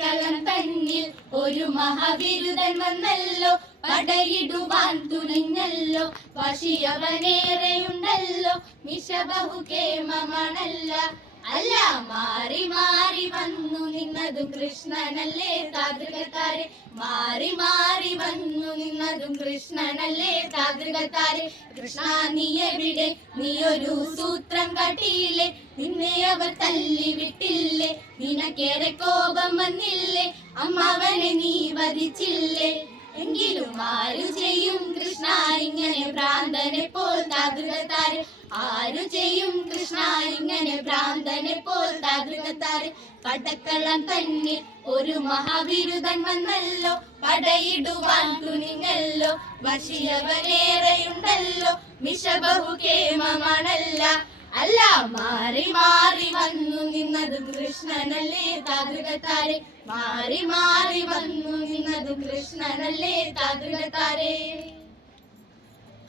പടക്കളം തന്നിൽ ഒരു മഹാവിരുദൻ വന്നല്ലോ, പടയിടുവാൻ തുനിഞ്ഞല്ലോ, വശിയവനേറെയുണ്ടല്ലോ, മിശ ബഹുകേമമണല്ല. അല്ല മാറി മാറി വന്നു നിന്നതും കൃഷ്ണനല്ലേ താതൃകത്താരെ, മാറി മാറി വന്നു നിന്നതും കൃഷ്ണനല്ലേ താതൃകത്താരെ. കൃഷ്ണ നീ എവിടെ, നീ ഒരു സൂത്രം കാട്ടിയില്ലേ, നിന്നെ അവർ തല്ലി വിട്ടില്ലേ, നിനക്കേറെ കോപം വന്നില്ലേ, അമ്മാവനെ നീ വധിച്ചില്ലേ. എങ്കിലും ആരു ചെയ്യും കൃഷ്ണ ഇങ്ങനെ ഭ്രാന്തനെ പോൽ താതൃകത്താരെ, ആരു ചെയ്യും കൃഷ്ണ ഇങ്ങനെ ഭ്രാന്തനെ പോൽ താതൃകത്താരെ. പടക്കളം തന്നെ ഒരു മഹാവിരുദൻ വന്നല്ലോ, പടയിടുവാൻ തുനിഞ്ഞല്ലോ, വശിയവനേറെയുണ്ടല്ലോ, മിശ ബഹുകേമമണല്ല. അല്ല മാറി മാറി വന്നു നിന്നതും കൃഷ്ണനല്ലേ താതൃകത്താരെ, മാറി മാറി വന്നു നിന്നതും കൃഷ്ണനല്ലേ താതൃകത്താരെ.